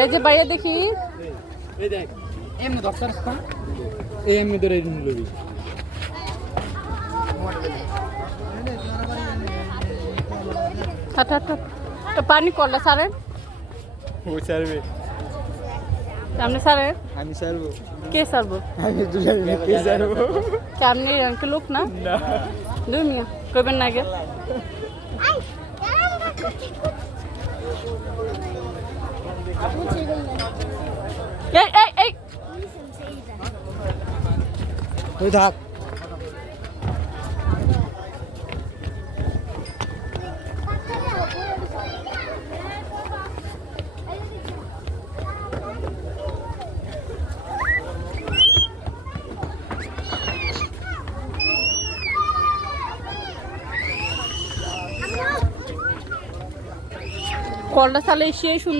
এই যে বাইরে দেখি এই দেখ এমনি দশটার স্থান এই এমনি ধরে লবি তো পানি করলে সারেন ও সারবে আপনি সারেন আমি সারবো কে সারবো আমি দুজন কে সারবো কে আপনি এরকম লোক না না দুই মিয়া করবেন না আগে এই এই এই তুই থাক কলটা সালে সেই সুন্দর